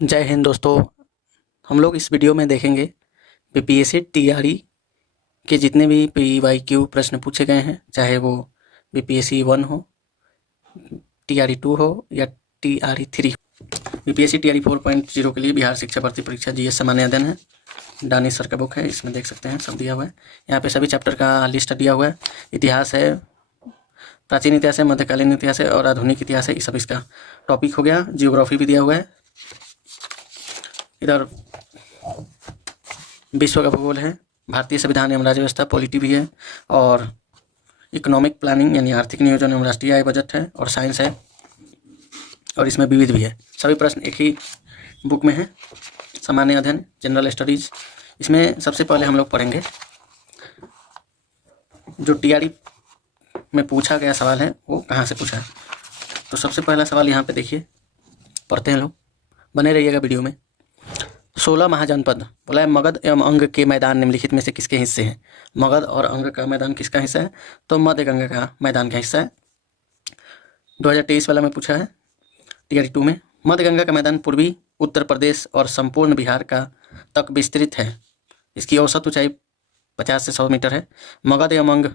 जय हिंद दोस्तों। हम लोग इस वीडियो में देखेंगे बीपीएससी टीआरई के जितने भी पीवाईक्यू प्रश्न पूछे गए हैं, चाहे वो बीपीएससी 1 हो, टीआरई 2 हो या टीआरई 3 हो। बीपीएससी टीआरई 4.0 के लिए बिहार शिक्षा भर्ती परीक्षा जीएस सामान्य अध्ययन है, दानिश सर का बुक है, इसमें देख सकते हैं सब दिया हुआ है। यहाँ पे सभी चैप्टर का लिस्ट दिया हुआ है। इतिहास है, प्राचीन इतिहास है, मध्यकालीन इतिहास है और आधुनिक इतिहास है, ये सब इसका टॉपिक हो गया। जियोग्राफी भी दिया हुआ है। इधर विश्व का भूगोल है, भारतीय संविधान एवं राज्य व्यवस्था, पॉलिटी भी है, और इकोनॉमिक प्लानिंग यानी आर्थिक नियोजन एवं राष्ट्रीय आय बजट है, और साइंस है, और इसमें विविध भी है। सभी प्रश्न एक ही बुक में है। सामान्य अध्ययन, जनरल स्टडीज। इसमें सबसे पहले हम लोग पढ़ेंगे जो टीआरई में पूछा गया सवाल है वो कहाँ से पूछा है। तो सबसे पहला सवाल यहाँ पे देखिए, पढ़ते हैं लोग, बने रहिएगा वीडियो में। 16 महाजनपद बोला है, मगध एवं अंग के मैदान निम्नलिखित में से किसके हिस्से हैं। मगध और अंग का मैदान किसका हिस्सा है, तो मध्य गंगा का मैदान का हिस्सा है। 2023 वाला में पूछा है टीआरई 2 में। मध्य गंगा का मैदान पूर्वी उत्तर प्रदेश और संपूर्ण बिहार का तक विस्तृत है। इसकी औसत ऊंचाई 50 से 100 मीटर है। मगध एवं अंग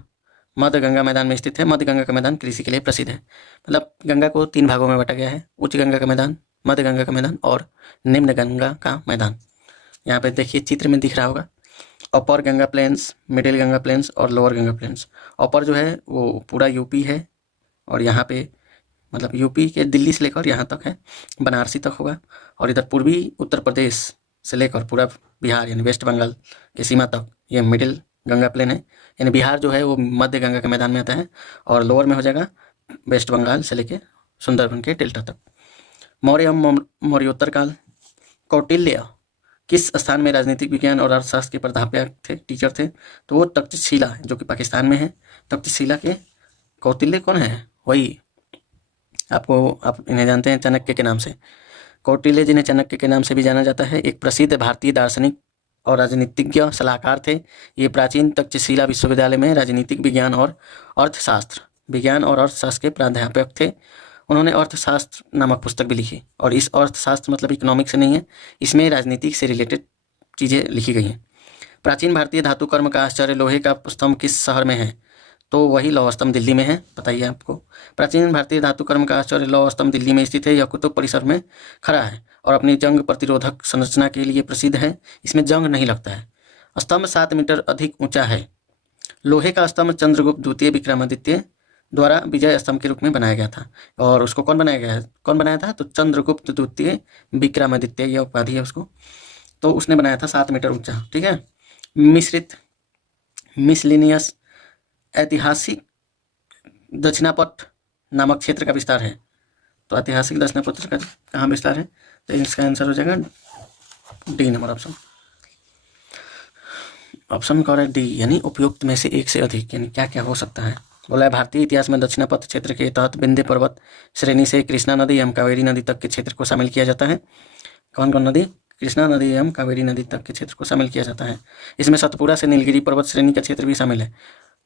मध्य गंगा मैदान में स्थित है। मध्य गंगा का मैदान कृषि के लिए प्रसिद्ध है। मतलब गंगा को 3 भागों में बांटा गया है, उच्च गंगा का मैदान, मध्य गंगा का मैदान और निम्न गंगा का मैदान। यहाँ पे देखिए चित्र में दिख रहा होगा, upper Ganga plains, middle Ganga plains और लोअर गंगा प्लेन्स। अपर जो है वो पूरा यूपी है, और यहाँ पे मतलब यूपी के दिल्ली से लेकर यहाँ तक है, बनारसी तक होगा। और इधर पूर्वी उत्तर प्रदेश से लेकर पूरा बिहार यानी वेस्ट बंगाल की सीमा तक ये मिडिल गंगा प्लेन है, यानी बिहार जो है वो मध्य गंगा के मैदान में आता है, और लोअर में हो जाएगा वेस्ट बंगाल से लेके सुंदरबन के डेल्टा तक। मौर्य एवं मौर्योत्तर काल। कौटिल्य किस स्थान में राजनीतिक विज्ञान और अर्थशास्त्र के प्राध्यापक थे, टीचर थे, तो वो तक्षशिला जो कि पाकिस्तान में है। तक्षशिला के कौटिल्य कौन है, वही आप इन्हें जानते हैं चाणक्य के नाम से। कौटिल्य जिन्हें चाणक्य के नाम से भी जाना जाता है, एक प्रसिद्ध भारतीय दार्शनिक और राजनीतिज्ञ सलाहकार थे। ये प्राचीन तक्षशिला विश्वविद्यालय में राजनीतिक विज्ञान और अर्थशास्त्र के प्राध्यापक थे। उन्होंने अर्थशास्त्र नामक पुस्तक भी लिखी, और इस अर्थशास्त्र मतलब इकोनॉमिक से नहीं है, इसमें राजनीतिक से रिलेटेड चीज़ें लिखी गई हैं। प्राचीन भारतीय धातु कर्म का आश्चर्य लोहे का स्तंभ किस शहर में है, तो वही लौह स्तंभ दिल्ली में है, बताइए आपको। प्राचीन भारतीय धातु कर्म का आश्चर्य लौह स्तंभ दिल्ली में स्थित है। यह कुतुब परिसर में खड़ा है और अपनी जंग प्रतिरोधक संरचना के लिए प्रसिद्ध है। इसमें जंग नहीं लगता है। स्तंभ 7 मीटर अधिक ऊंचा है। लोहे का स्तंभ चंद्रगुप्त द्वितीय विक्रमादित्य द्वारा विजय स्तंभ के रूप में बनाया गया था। और उसको कौन बनाया था, तो चंद्रगुप्त द्वितीय विक्रमादित्य, यह उपाधि है उसको, तो उसने बनाया था 7 मीटर ऊंचा। ठीक है। मिसलिनियस ऐतिहासिक दक्षिणापथ नामक क्षेत्र का विस्तार है। तो ऐतिहासिक दक्षिणापथ का कहाँ विस्तार है, तो इसका आंसर हो जाएगा D number option correct D, यानी उपयुक्त में से एक से अधिक, यानी क्या क्या हो सकता है। बोला है भारतीय इतिहास में दक्षिणापथ क्षेत्र के तहत विंध्य पर्वत श्रेणी से कृष्णा नदी एवं कावेरी नदी तक के क्षेत्र को शामिल किया जाता है। कौन कौन नदी, कृष्णा नदी एवं कावेरी नदी तक के क्षेत्र को शामिल किया जाता है। इसमें सतपुरा से नीलगिरी पर्वत श्रेणी का क्षेत्र भी शामिल है।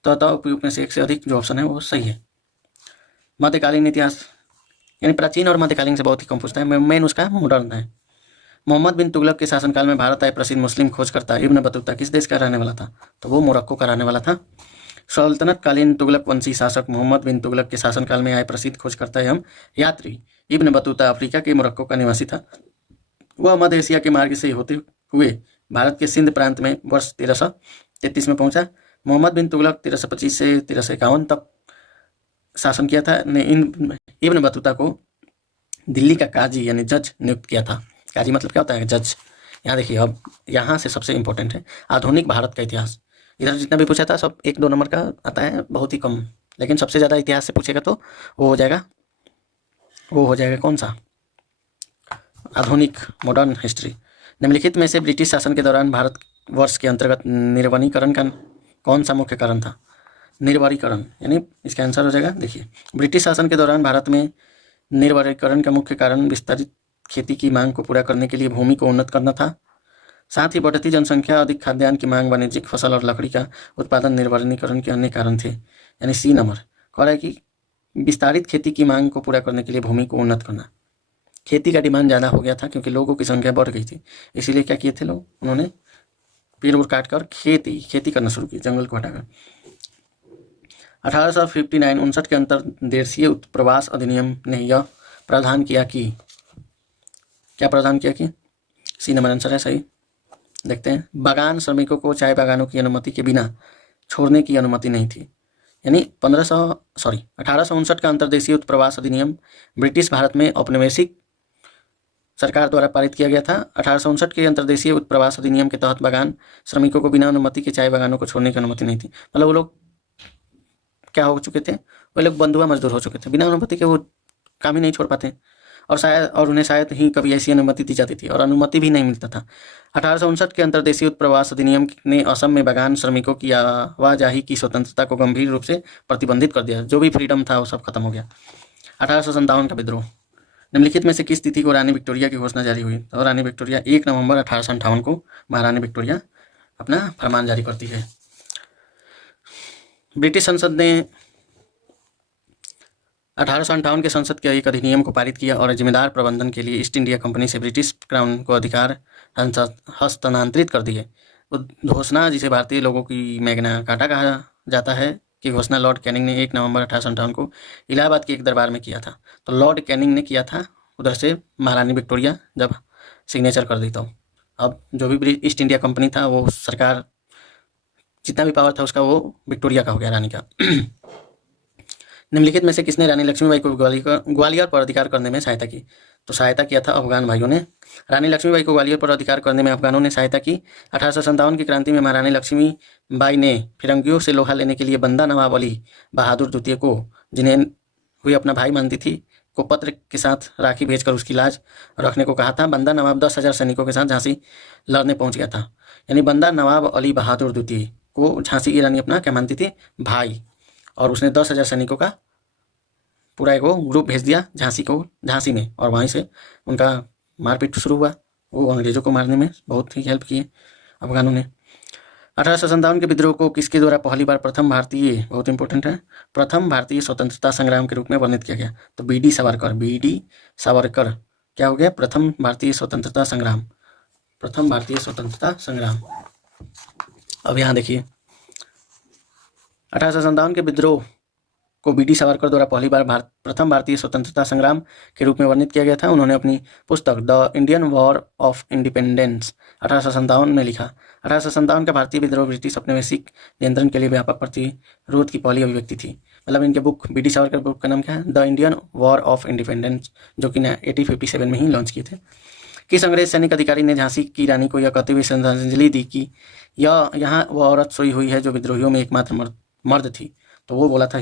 तो अतः उपयुक्त में से एक से अधिक जो ऑप्शन है वो सही है। मध्यकालीन इतिहास यानी प्राचीन और मध्यकालीन से बहुत ही कम पूछता है, मेन उसका मॉडर्न है। मोहम्मद बिन तुगलक के शासनकाल में भारत आए प्रसिद्ध मुस्लिम खोजकर्ता इब्न बतूता किस देश का रहने वाला था, तो वो मोरक्को का रहने वाला था। सल्तनत कालीन तुगलक वंशी शासक मोहम्मद बिन तुगलक के शासनकाल में आए प्रसिद्ध खोजकर्ता एवं यात्री इब्न बतूता अफ्रीका के मोरक्को का निवासी था। वह मध्य एशिया के मार्ग से होते हुए भारत के सिंध प्रांत में वर्ष 1333 में पहुंचा। मोहम्मद बिन तुगलक 1325 से 1351 तक शासन किया था। ने इब्न बतूता को दिल्ली का काजी यानी जज नियुक्त किया था। काजी मतलब क्या होता है, जज। यहाँ देखिए, अब यहाँ से सबसे इंपॉर्टेंट है आधुनिक भारत का इतिहास। इधर जितना भी पूछा था सब 1-2 नंबर का आता है, बहुत ही कम, लेकिन सबसे ज़्यादा इतिहास से पूछेगा तो वो हो जाएगा कौन सा, आधुनिक मॉडर्न हिस्ट्री। निम्नलिखित में से ब्रिटिश शासन के दौरान भारत वर्ष के अंतर्गत निर्वनीकरण का कौन सा मुख्य कारण था। निर्वरीकरण यानी इसका आंसर हो जाएगा, देखिए, ब्रिटिश शासन के दौरान भारत में निर्वरीकरण का मुख्य कारण विस्तारित खेती की मांग को पूरा करने के लिए भूमि को उन्नत करना था। साथ ही बढ़ती जनसंख्या, अधिक खाद्यान्न की मांग, वाणिज्यिक फसल और लकड़ी का उत्पादन निर्वरीकरण के अन्य कारण थे। यानी सी नंबर कह रहा है कि विस्तारित खेती की मांग को पूरा करने के लिए भूमि को उन्नत करना। खेती का डिमांड ज़्यादा हो गया था क्योंकि लोगों की संख्या बढ़ गई थी। इसीलिए क्या किए थे लोग, उन्होंने पेड़ उड़ काट कर खेती करना शुरू की, जंगल को हटाकर। 1859 59 के अंतर्देशीय उत्प्रवास अधिनियम ने यह प्रावधान किया कि, क्या प्रावधान किया कि, सी नंबर आंसर है सही। देखते हैं, बागान श्रमिकों को चाय बागानों की अनुमति के बिना छोड़ने की अनुमति नहीं थी। यानी 1859 का अंतर्देशीय उत्प्रवास अधिनियम ब्रिटिश भारत में औपनिवेशिक सरकार द्वारा पारित किया गया था। 1859 के अंतर्देशीय उत्प्रवास अधिनियम के तहत बागान श्रमिकों को बिना अनुमति के चाय बागानों को छोड़ने की अनुमति नहीं थी। मतलब वो लोग क्या हो चुके थे, वो लोग बंधुआ मजदूर हो चुके थे, बिना अनुमति के वो काम ही नहीं छोड़ पाते, और उन्हें शायद ही कभी ऐसी अनुमति दी जाती थी, और अनुमति भी नहीं मिलता था। 1859 के अंतर्देशीय उत्प्रवास अधिनियम ने असम में बागान श्रमिकों की आवाजाही की स्वतंत्रता को गंभीर रूप से प्रतिबंधित कर दिया। जो भी फ्रीडम था वो सब खत्म हो गया। 1857 का विद्रोह। निम्नलिखित में से किस तिथि को रानी विक्टोरिया की घोषणा जारी हुई? तो रानी विक्टोरिया 1 नवंबर 1858 को महारानी विक्टोरिया अपना फरमान जारी करती है। ब्रिटिश संसद ने 1858 के संसद के एक अधिनियम को पारित किया और जिम्मेदार प्रबंधन के लिए ईस्ट इंडिया कंपनी से ब्रिटिश क्राउन को अधिकार हस्तांतरित कर दिए। घोषणा, जिसे भारतीय लोगों की मैग्ना कार्टा कहा जाता है, की घोषणा लॉर्ड कैनिंग ने 1 नवंबर 1858 को इलाहाबाद के एक दरबार में किया था। तो लॉर्ड कैनिंग ने किया था, उधर से महारानी विक्टोरिया जब सिग्नेचर कर दी। तो अब जो भी ईस्ट इंडिया कंपनी था, वो सरकार जितना भी पावर था उसका वो विक्टोरिया का हो गया, रानी का। निम्नलिखित में से किसने रानी लक्ष्मीबाई को ग्वालियर पर अधिकार करने में सहायता की? तो सहायता किया था अफगान भाइयों ने। रानी लक्ष्मीबाई को ग्वालियर पर अधिकार करने में अफगानों ने सहायता की। 1857 की क्रांति में महारानी लक्ष्मीबाई ने फिरंगियों से लोहा लेने के लिए बंदा नवाब अली बहादुर द्वितीय को, जिन्हें हुई अपना भाई मानती थी, को पत्र के साथ राखी भेजकर उसकी लाज रखने को कहा था। बंदा नवाब 10,000 सैनिकों के साथ झांसी लड़ने पहुंच गया था। यानी बंदा नवाब अली बहादुर द्वितीय को झांसी की रानी अपना क्या मानती थी? भाई। और उसने 10,000 सैनिकों का पूरा एक ग्रुप भेज दिया झांसी में, और वहीं से उनका मारपीट शुरू हुआ। वो अंग्रेजों को मारने में बहुत ही हेल्प किए अफगानों ने। 1857 के विद्रोह को किसके द्वारा पहली बार प्रथम भारतीय, बहुत इंपॉर्टेंट है, प्रथम भारतीय स्वतंत्रता संग्राम के रूप में वर्णित किया गया? तो बी.डी. सावरकर क्या हो गया? प्रथम भारतीय स्वतंत्रता संग्राम। अब यहाँ देखिए, 1857 के विद्रोह को बी.डी. सावरकर द्वारा पहली बार प्रथम भारतीय स्वतंत्रता संग्राम के रूप में वर्णित किया गया था। उन्होंने अपनी पुस्तक the Indian war of independence 1857 में लिखा। 1857 का भारतीय विद्रोह ब्रिटिश औपनिवेशिक नियंत्रण के लिए व्यापक प्रतिरोध की पहली अभिव्यक्ति थी। मतलब इनके बुक, बी.डी. सावरकर बुक का नाम क्या है? The Indian war of independence, जो कि 1857 में ही लॉन्च किए थे। किस अंग्रेज सैनिक अधिकारी ने झांसी की रानी को यह कहते हुए श्रद्धांजलि दी कि यहाँ वह औरत सोई हुई है जो विद्रोहियों में एकमात्र मर्द थी? तो वो बोला था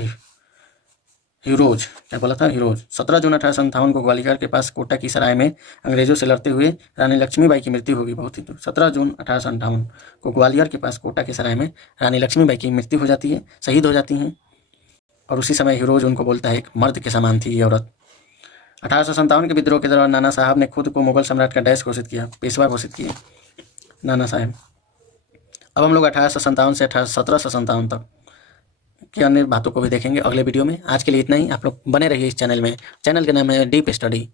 हीरोज। क्या बोला था? हीरोज। 17 जून 1857 को ग्वालियर के पास कोटा की सराय में अंग्रेजों से लड़ते हुए रानी लक्ष्मीबाई की मृत्यु होगी। बहुत ही 17 जून 1857 को ग्वालियर के पास कोटा की सराय में रानी लक्ष्मीबाई की मृत्यु हो जाती है, शहीद हो जाती हैं। और उसी समय हीरोज उनको बोलता है एक मर्द के समान थी ये औरत। 1857 के विद्रोह के दौरान नाना साहब ने खुद को मुगल सम्राट का डैश घोषित किया, पेशवा घोषित किए नाना साहब। अब हम लोग 1857 से 1757 तक के अन्य बातों को भी देखेंगे अगले वीडियो में। आज के लिए इतना ही। आप लोग बने रहिए इस चैनल में। चैनल का नाम है डीप स्टडी।